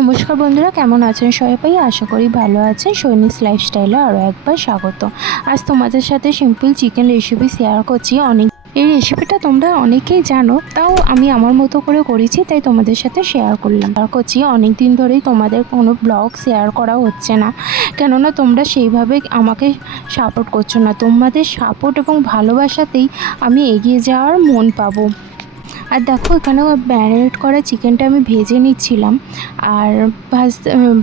নমস্কার বন্ধুরা, কেমন আছেন সবাই? আশা করি ভালো আছেন। সৈনিস লাইফস্টাইলে আরও একবার স্বাগত। আজ তোমাদের সাথে সিম্পল চিকেন রেসিপি শেয়ার করছি। এই রেসিপিটা তোমরা অনেকেই জানো, তাও আমি আমার মতো করে করেছি, তাই তোমাদের সাথে শেয়ার করছি। অনেক দিন ধরেই তোমাদের কোনো ব্লগ শেয়ার করা হচ্ছে না, কেননা তোমরা সেইভাবে আমাকে সাপোর্ট করছো না। তোমাদের সাপোর্ট এবং ভালোবাসাতেই আমি এগিয়ে যাওয়ার মন পাবো। আর দেখো, এখানে ম্যারিনেট করা চিকেনটা আমি ভেজে নিচ্ছিলাম, আর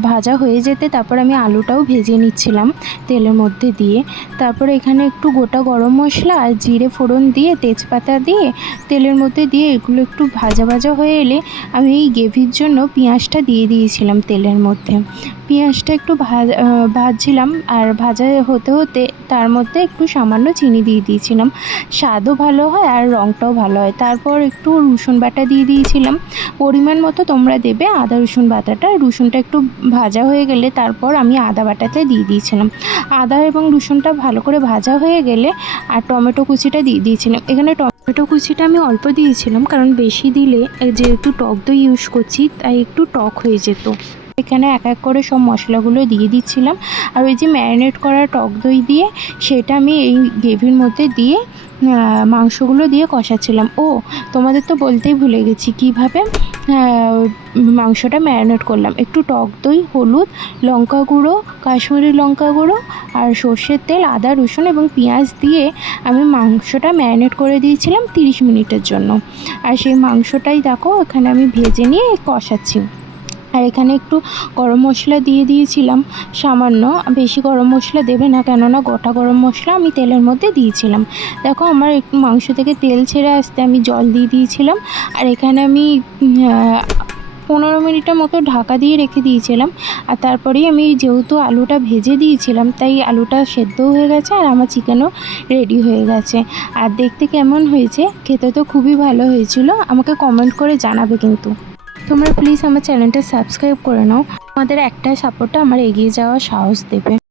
ভাজা হয়ে যেতে তারপর আমি আলুটাও ভেজে নিচ্ছিলাম তেলের মধ্যে দিয়ে। তারপরে এখানে একটু গোটা গরম মশলা আর জিরে ফোড়ন দিয়ে, তেজপাতা দিয়ে তেলের মধ্যে দিয়ে এগুলো একটু ভাজা ভাজা হয়ে এলে আমি এই গ্রেভির জন্য পেঁয়াজটা দিয়ে দিয়েছিলাম তেলের মধ্যে। পেঁয়াজটা একটু ভাজছিলাম, আর ভাজা হতে হতে তার মধ্যে একটু সামান্য চিনি দিয়ে দিয়েছিলাম। স্বাদও ভালো হয় আর রঙটাও ভালো হয়। তারপর একটু রসুন বাটা দিয়ে দিয়েছিলাম, পরিমাণ মতো তোমরা দেবে আদা রসুন বাটাটা। রসুনটা একটু ভাজা হয়ে গেলে তারপর আমি আদা বাটাতে দিয়ে দিয়েছিলাম। আদা এবং রসুনটা ভালো করে ভাজা হয়ে গেলে আর টমেটো কুচিটা দিয়ে দিয়েছিলাম। এখানে টমেটো কুচিটা আমি অল্প দিয়েছিলাম, কারণ বেশি দিলে যেহেতু টক দই ইউজ করছি তাই একটু টক হয়ে যেত। এখানে এক এক করে সব মশলাগুলো দিয়ে দিচ্ছিলাম, আর ওই যে ম্যারিনেট করা টক দই দিয়ে সেটা আমি এই গ্রেভির মধ্যে দিয়ে মাংসগুলো দিয়ে কষাচ্ছিলাম। তোমাদের তো বলতেই ভুলে গেছি কিভাবে মাংসটা ম্যারিনেট করলাম। একটু টক দই, হলুদ, লঙ্কা গুঁড়ো, কাশ্মীরি লঙ্কা গুঁড়ো আর সর্ষের তেল, আদা রসুন এবং পেঁয়াজ দিয়ে আমি মাংসটা ম্যারিনেট করে দিয়েছিলাম 30 মিনিটের জন্য। আর সেই মাংসটাই দেখো এখানে আমি ভেজে নিয়ে কষাচ্ছি। আর এখানে একটু গরম মশলা দিয়ে দিয়েছিলাম সামান্য, বেশি গরম মশলা দেবে না, কেননা গোটা গরম মশলা আমি তেলের মধ্যে দিয়েছিলাম। দেখো, আমার একটু মাংস থেকে তেল ছেড়ে আসতে আমি জল দিয়ে দিয়েছিলাম। আর এখানে আমি 15 মিনিটের মতো ঢাকা দিয়ে রেখে দিয়েছিলাম। আর তারপরেই আমি যেহেতু আলুটা ভেজে দিয়েছিলাম, তাই আলুটা সেদ্ধ হয়ে গেছে আর আমার চিকেনও রেডি হয়ে গেছে। আর দেখতে কেমন হয়েছে, খেতে তো খুবই ভালো হয়েছিল। আমাকে কমেন্ট করে জানাবে কিন্তু। তোমরা প্লিজ আমার চ্যানেলটা সাবস্ক্রাইব করে নাও। তোমাদের একটা সাপোর্টটা আমার এগিয়ে যাওয়ার সাহস দেবে।